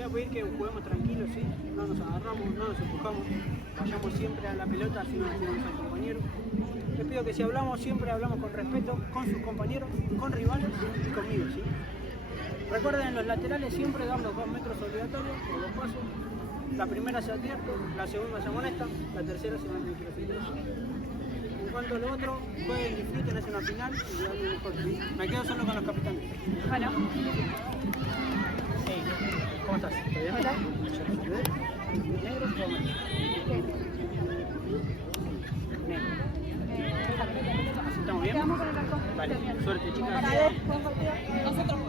voy a pedir que juguemos tranquilos, ¿sí? No nos agarramos, no nos empujamos, vayamos siempre a la pelota si no tenemos al compañero. Les pido que si hablamos, siempre hablamos con respeto, con sus compañeros, con rivales y conmigo, ¿sí? Recuerden en los laterales siempre dar los 2 metros obligatorios, por 2 pasos. La primera se advierte, la segunda se amonesta, la tercera se manda en cuanto a lo otro, jueguen, disfruten, es una final y dan lo mejor, ¿sí? Me quedo solo con los capitanes. Hola. Hey, ¿cómo estás? ¿Todo bien? Hola. ¿Negro o amarillo? Negro. ¿Estamos bien? Quedamos con el arco. Vale, suerte chicas. Para ver, buen partido. Nosotros.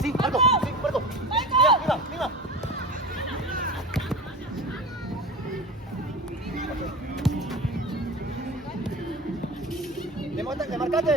Sí, Marco, sí, Marco. Viva, viva. Le marcate.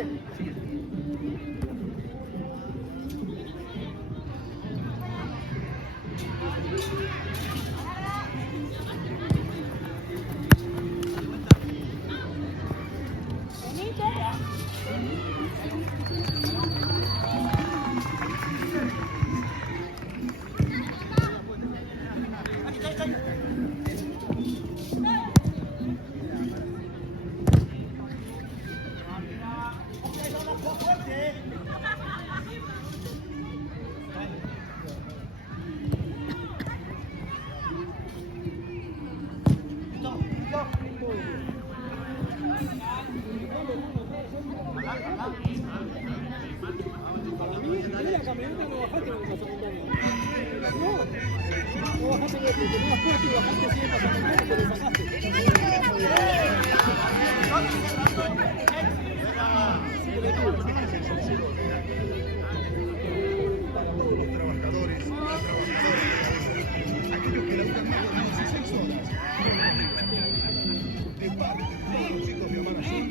Para mí, de la camioneta no bajaste con el pasamontaño. No bajaste porque tenías puesto y bajaste sin el pasamontaño y te lo aquellos que laburan más de 16 horas. De parte de los chicos de Amana Sur.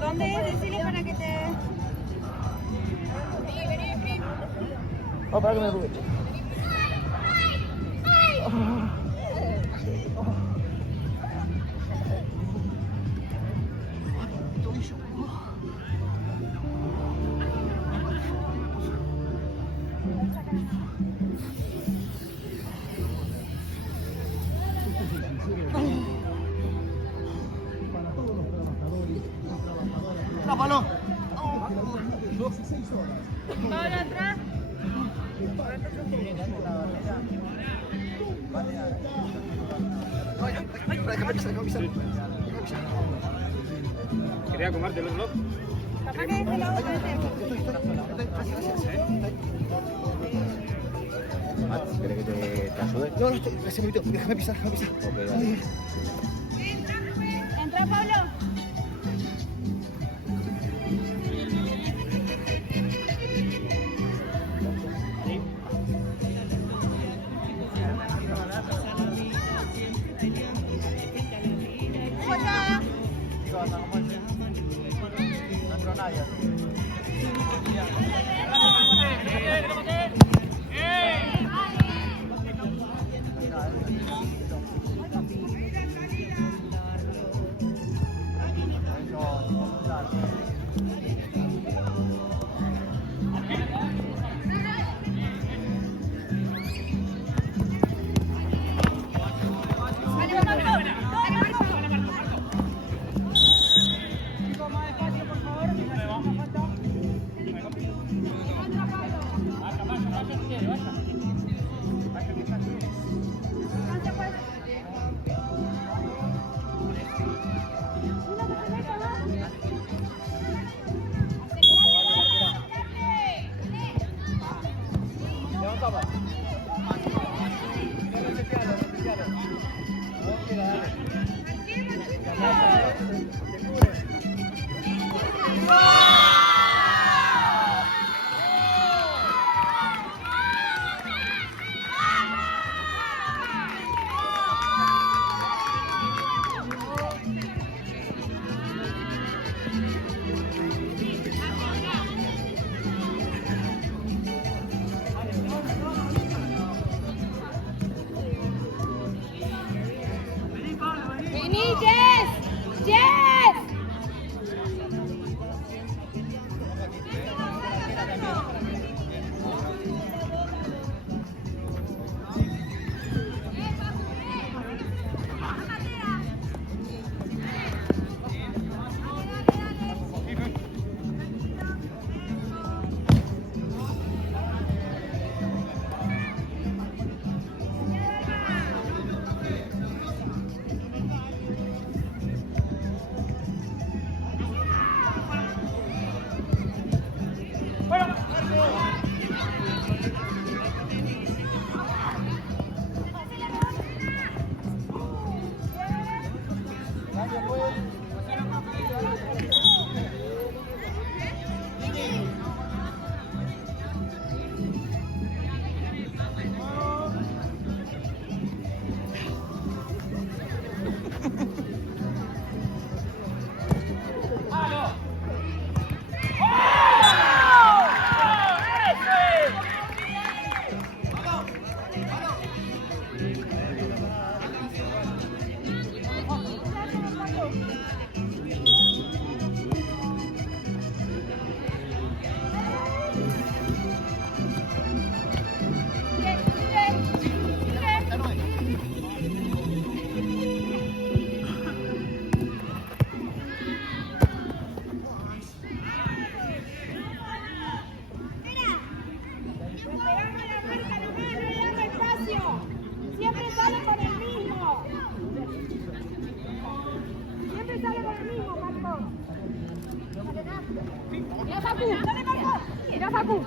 ¿Dónde es? Decirle para que te... Oh, para que me arrugue. 16 horas. Pablo atrás. ¿Quería comerte el otro lado? Papá, que este lado ¿Quieres que te ayude? No, estoy, gracias, Marito. Déjame pisar, déjame pisar. Ay. Entra, Pablo. Hola. Vení, Jess. Jess. Siempre sale con el mismo. Siempre sale con el mismo, Marco. Mira, Facu. Mira, Facu.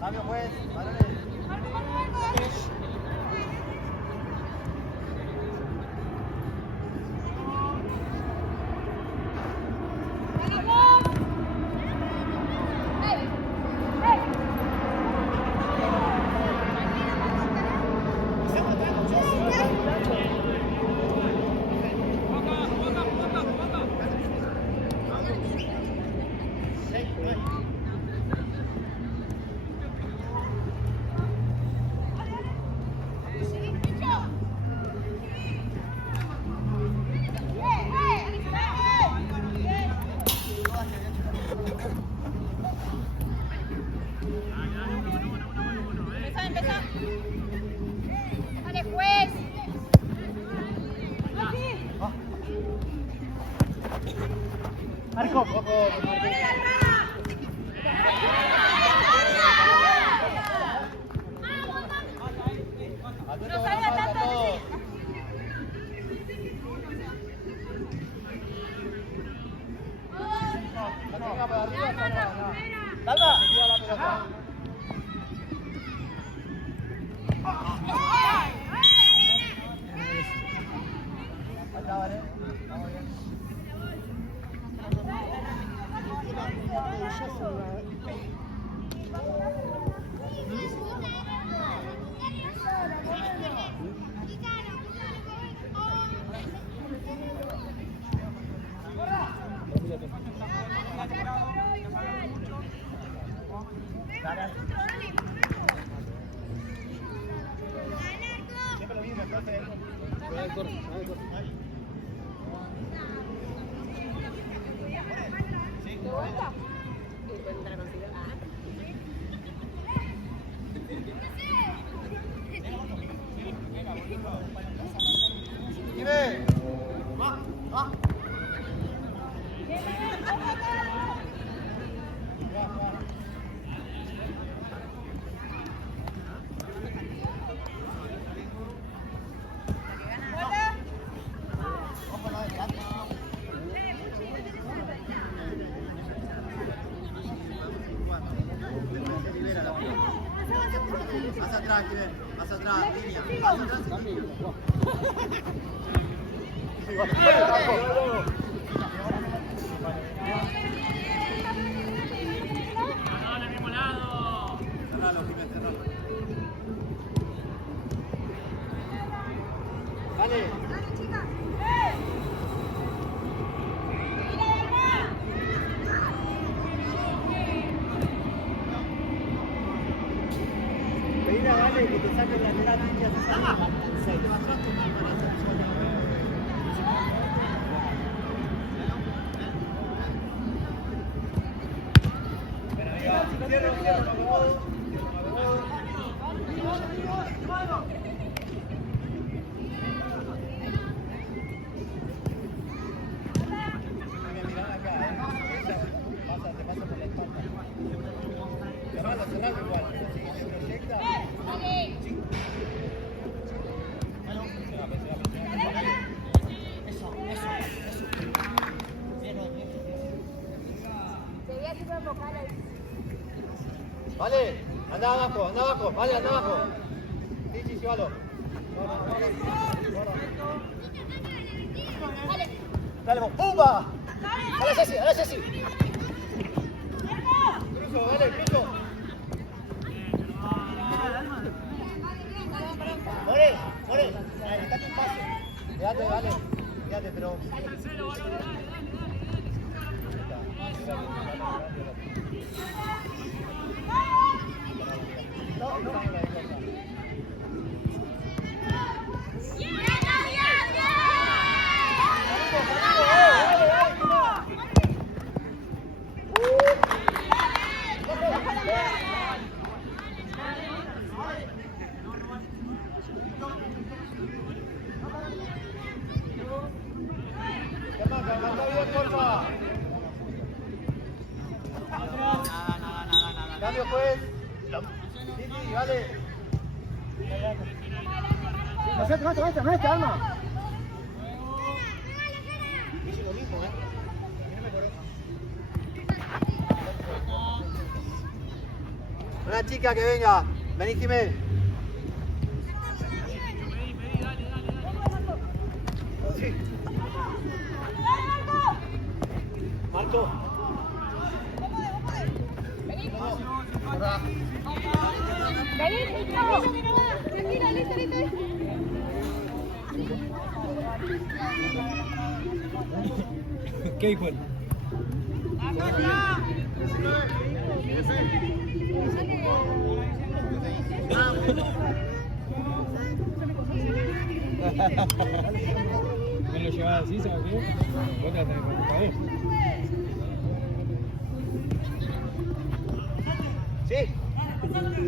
Cambio pues, párale. Marco. No salga tanto. ¡Salva! Acá, vale. Vamos bien. Siempre lo mismo, profe. Dime. Va. Más atrás, Kibé. Más atrás, línea. Más atrás. Cerralo, Kibé, cerralo. Dale. Pedile a Dale que te saque el lateral y haces algo. Cerralo igual. Si se proyecta. Vale, anda abajo, vale, anda abajo. Sí, llévalo. Dale, vos, ¡pumba! Dale, Ceci. Cruzo, dale, cruzo. More, adelantate un paso. Quédate, dale, pero... No. Está bien. dale. Maestra, Alma. Una chica que venga. Vení, Jiménez. Marco. Tranquila, listo. ¿Qué dijo él? Me lo llevaba así, ¿sabes qué? Vos te vas a tener que preocupar. Sí.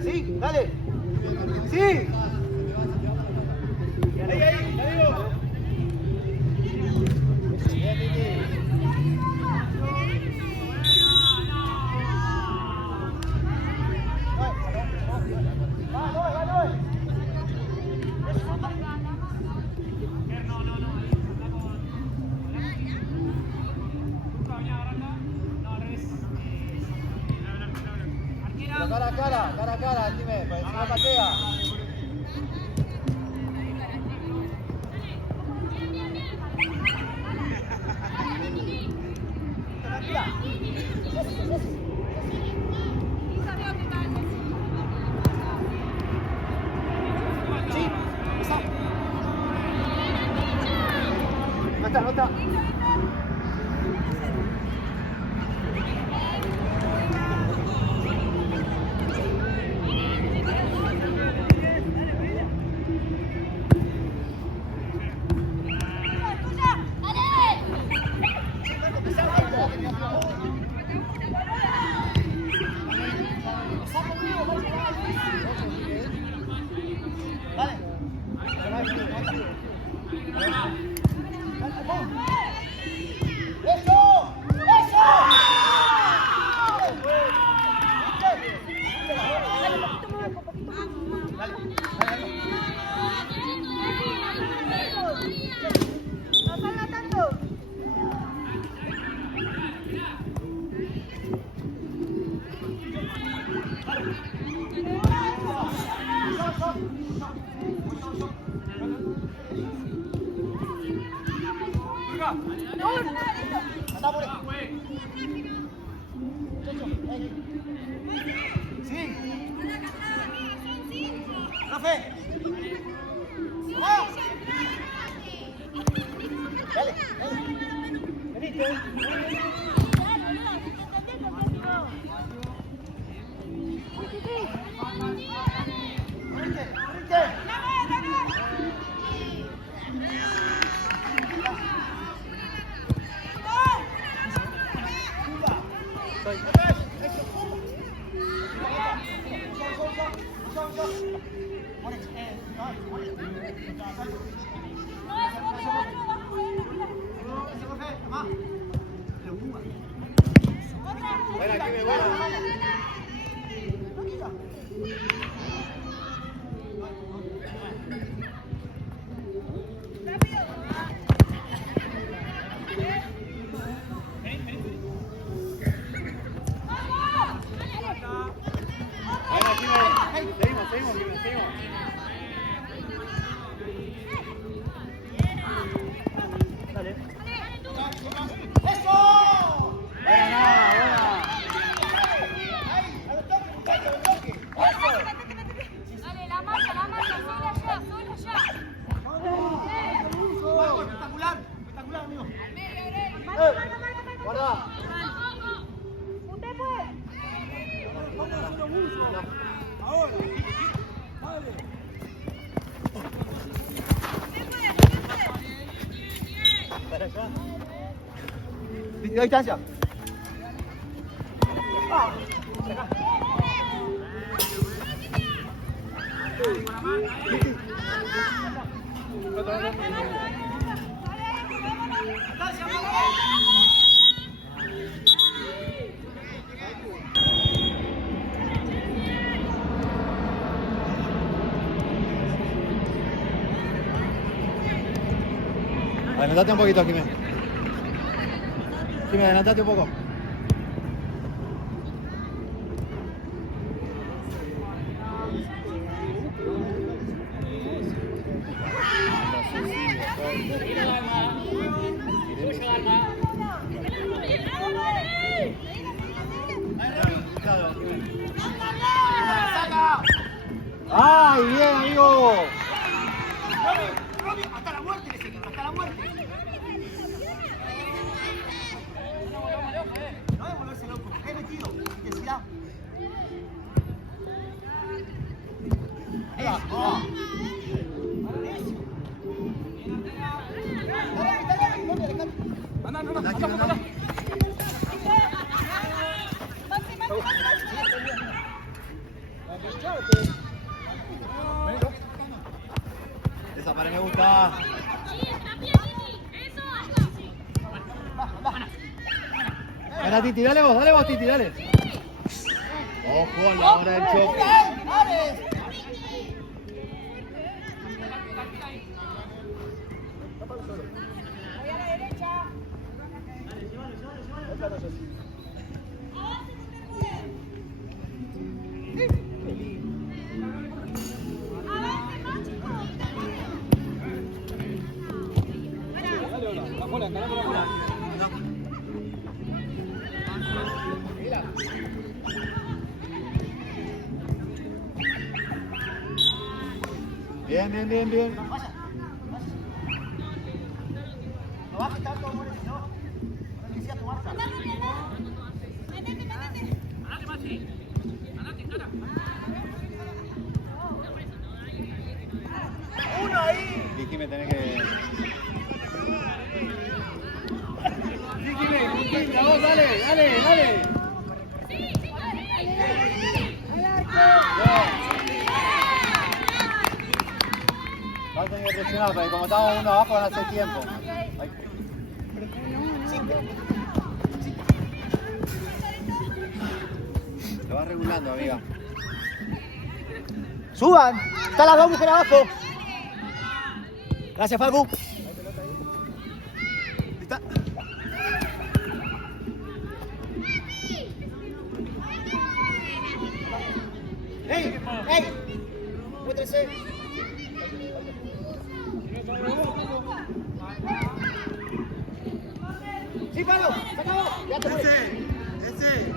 Sí, dale. Sí. Ahí, ya digo. Bien, Titi. Cara a cara, Jiménez, porque si no patea. Sí, no está. La distancia. Adelantate un poquito, Jiménez. Jiménez, adelantate un poco. ¡Ay, bien, amigo! Romy, hasta la muerte le seguimos, hasta la muerte. No es volverse loco, es metido, intensidad. Esa pared me gusta. Dale, Titi, dale vos, Titi, dale. Ojo a la hora del choque. Voy a la derecha. La bola, ganamos la bola. Bien, bien, bien, bien. No bajes tanto, amor, no. Que sea tu marca. Uno ahí. Dijime, tenés que... Dijime, vos, dale. Vas a tener que presionar, porque como estamos uno abajo van a hacer tiempo. Lo vas regulando, amiga. ¡Suban! ¡Están las dos mujeres abajo! Gracias, Facu. ¿Está? ¡Ey! ¡Ey! ¡Muéstrese! ¡Sí, Pablo! ¡Se acabó! ¡Ya te mueres! Ezequiel.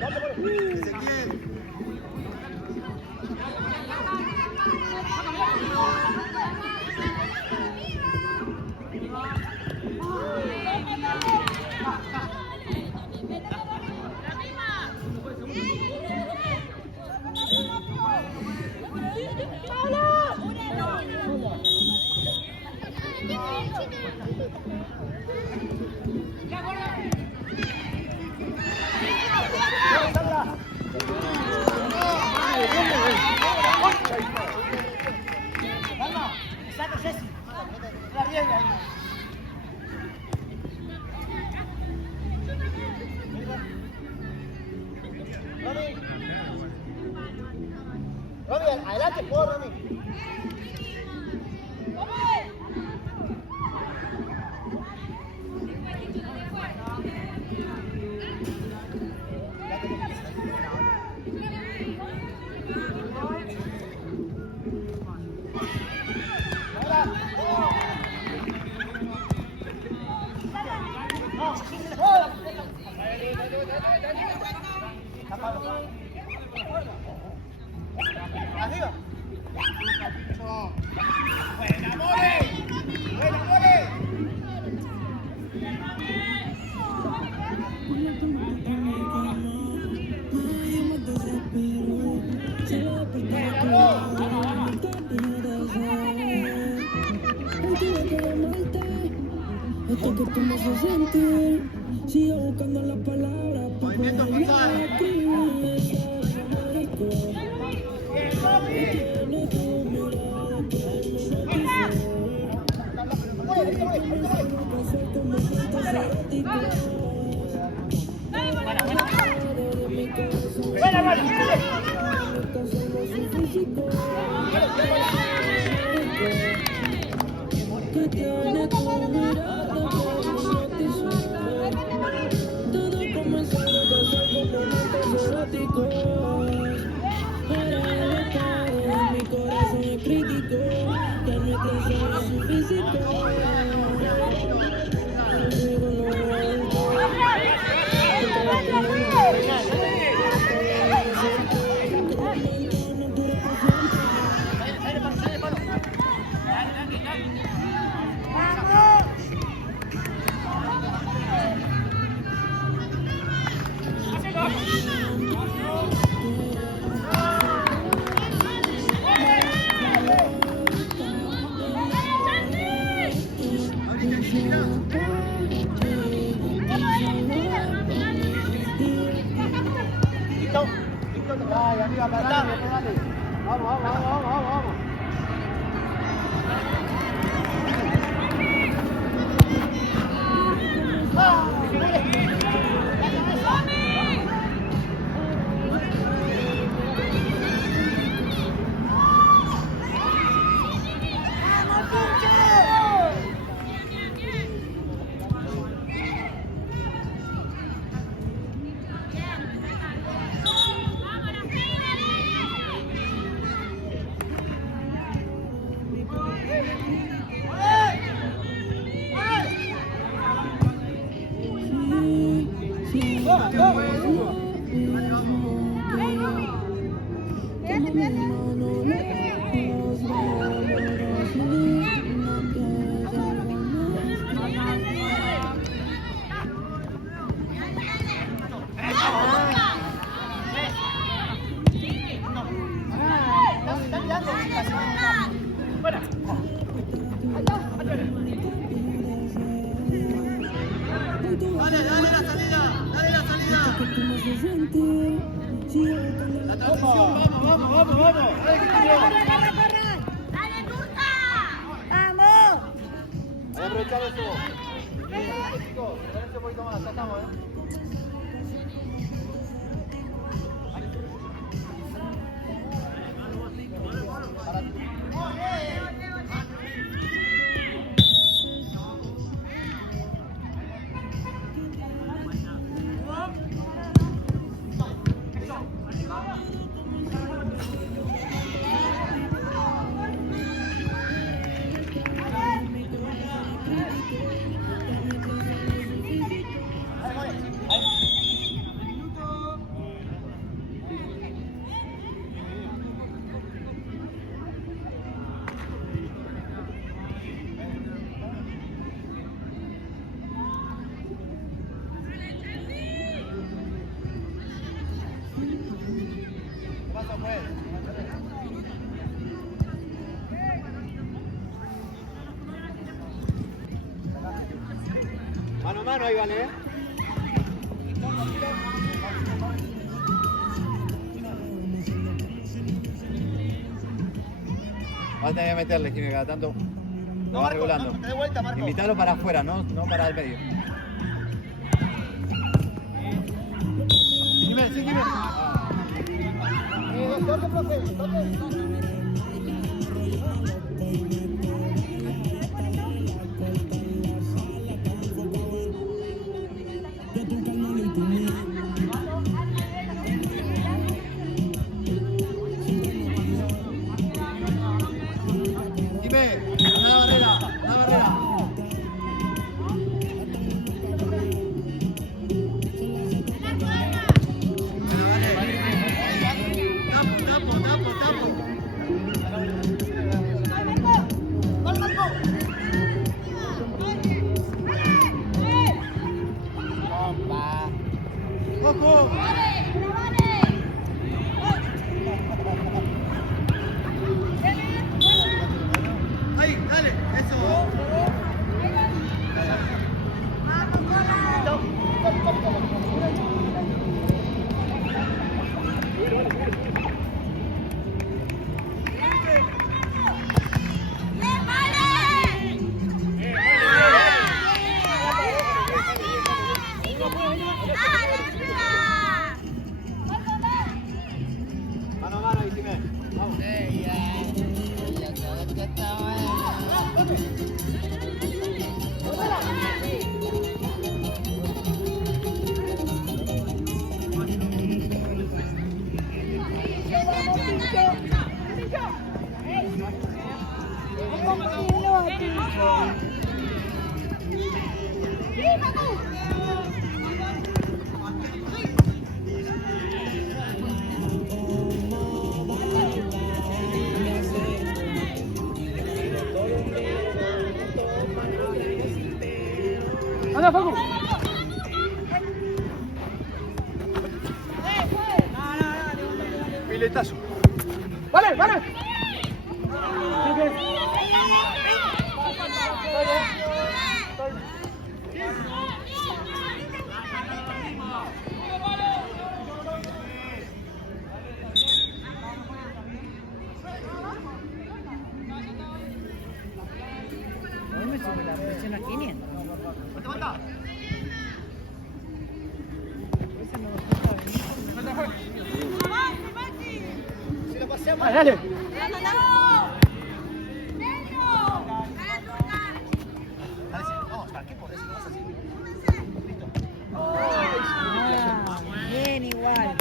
¡Exacto, Jessy! ¡La riega ahí! Romy, adelante, por Romy. Arriba. ¡Buena, More! ¡Buena, More! Esto que tú me haces sentir, sigo buscando las palabras para poder escribir eso rico. Tiene tu mirada que me soy como cuentos eróticos. De mi corazón, su físico. que tiene tu mirada que me hipnotizó. Todo comenzó a pasar con momentos eróticos. Para el estado, mi corazón es crítico. Ya no es tan solo su físico. Contigo no vuelvo. Dale, arriba, para atrás, dale. Vamos, vamos, vamos, vamos, vamos. Aprovechar eso. Chicos, un poquito más, ya estamos, mano a mano, ahí vale, ¿eh? Vas a tener que meterle, Jimmy, cada tanto. Lo vas regulando. No, te dé vuelta, Marco. Invítalo para afuera, no para el medio. Jimmy, sí, Jimmy. Toque, profe, toque. ¡Dale, Facu! Piletazo. ¡Vale, vale! Hoy me sube la presión a 500. Dale, dale. Bien, igual.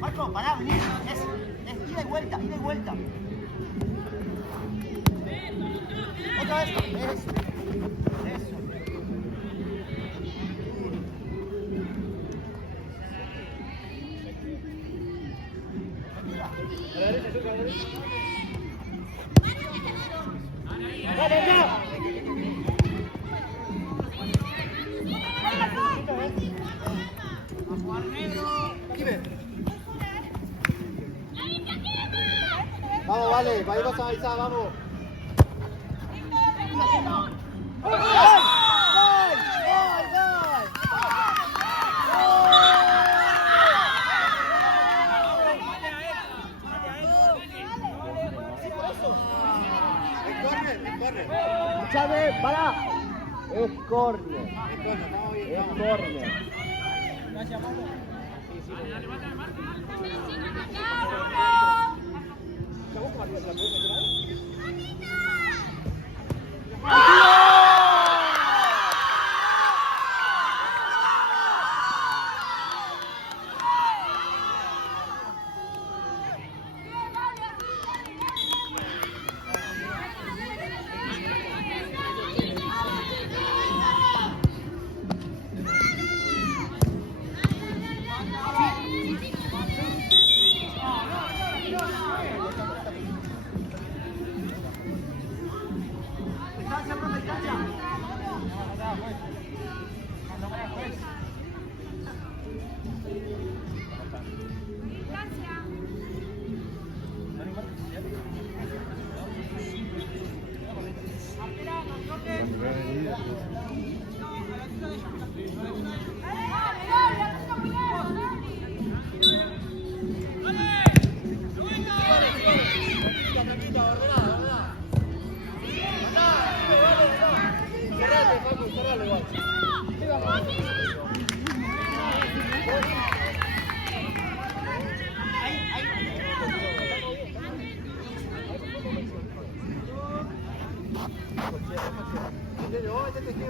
Marco, pará, vení. Es ida y vuelta, ida y vuelta. Otra vez. Eso. ¡Dale, ya! Vamos, vale, vamos a avisar, vamos. Escuchame, pará. Es córner. Es córner.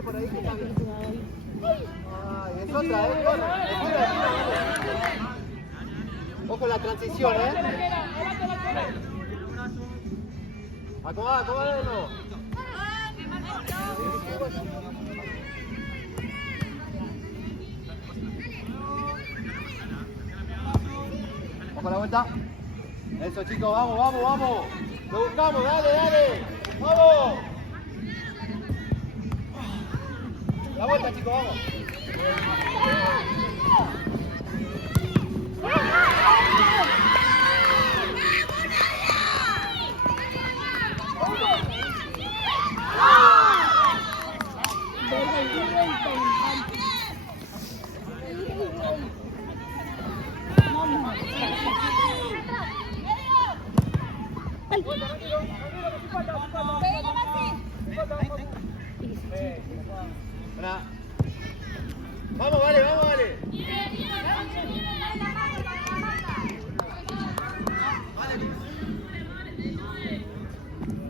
Por ahí que está bien. Ay, es otra, Ojo la transición, Acomódalo. Ojo la vuelta. Eso, chicos, vamos. Lo buscamos, dale. Vamos. La vuelta, chicos, vamos. Vamos, vale.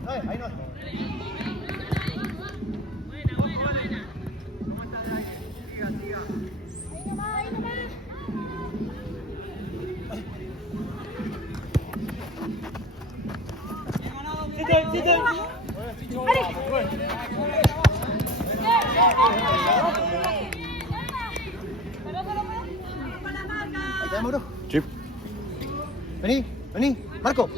ahí no. Ahí está, Mauro. Sí. Vení. Marco.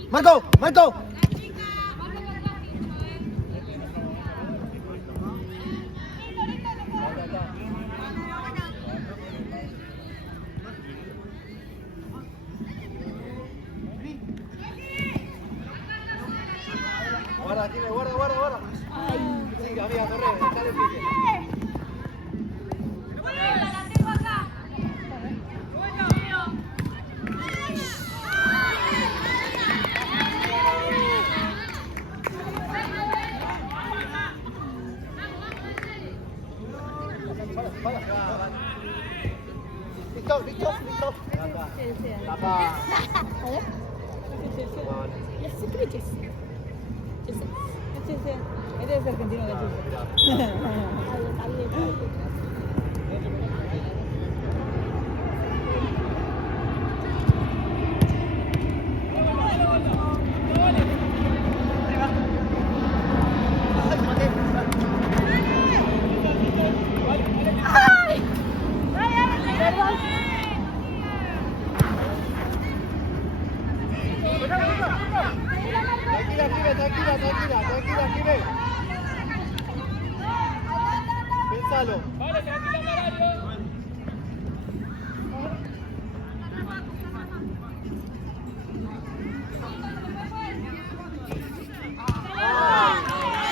Guarda, Time, guarda. Sí, amiga, corre, dale el pique. Listo. Papá. Este es argentino de Tranquila, Time. Pensalo.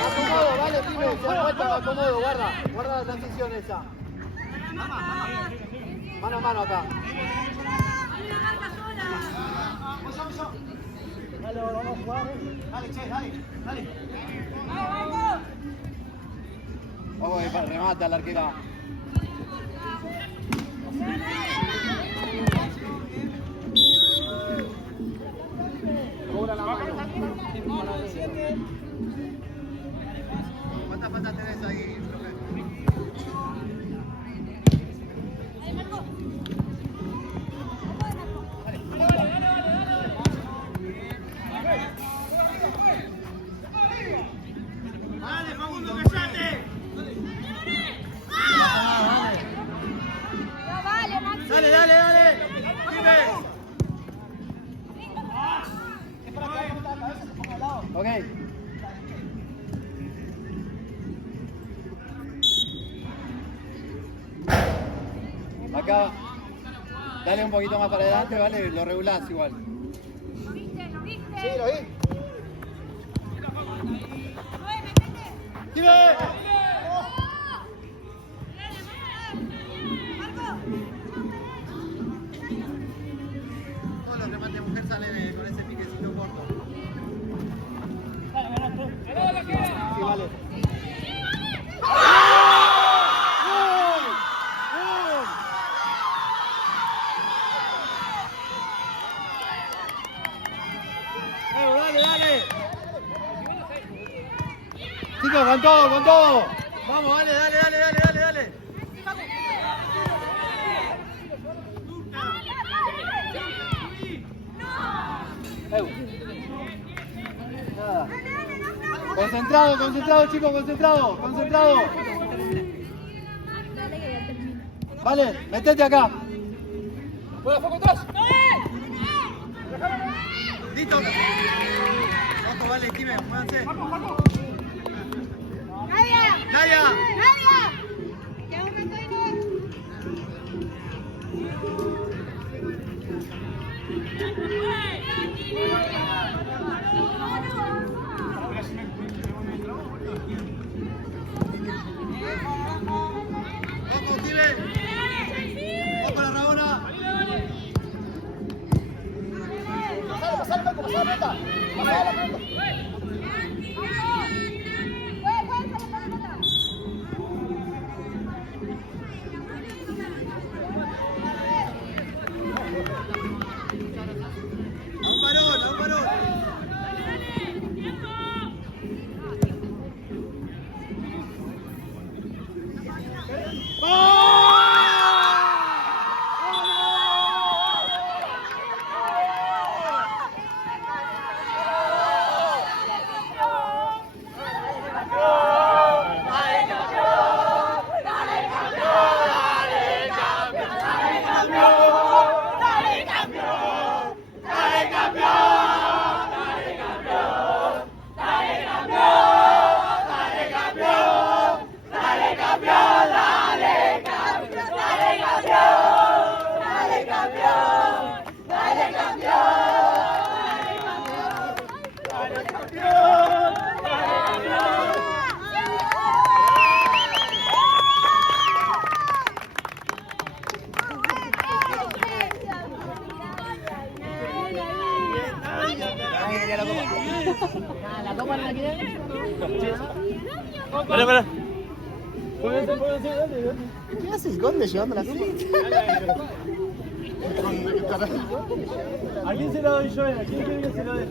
Acomodo, vale, Time, se da vuelta, acomodo, guarda la transición esa. Mano a mano acá. Dale, vamos a jugar. Dale, Che, dale. Vamos a remata la arquera. Cobra la mano. ¿Cuántas faltas tenés ahí, profe? Dale. Ok. Acá, dale un poquito más para adelante, vale, lo regulás igual. ¿Lo viste? Sí, lo vi. ¡Tire! Todos los remates de mujer salen con ese piquecito corto. Sí, vale. Dale. Chicos, con todo. Vamos, dale. Nada. Concentrado, chicos, concentrado. Vale, metete acá. ¡Fuera, foco atrás! Listo. Ojo, vale, Time, muévanse. Nadia. Ojo, Time. Ojo la Rabona. Pasá la pelota. Espera. Pónganse, dale. ¿Qué hace el conde llevando la copa? ¿A quién se la doy yo? ¿A quién quiere que se la dé?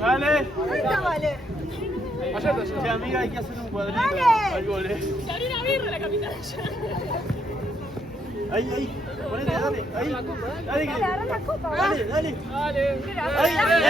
Vale. Che, amiga, hay que hacer un cuadrito al gol, Se abrió una birra la capitana. Ahí, ponete, dale, ahí. Dale, Agarra la copa, va. dale. Mira, Ahí, dale.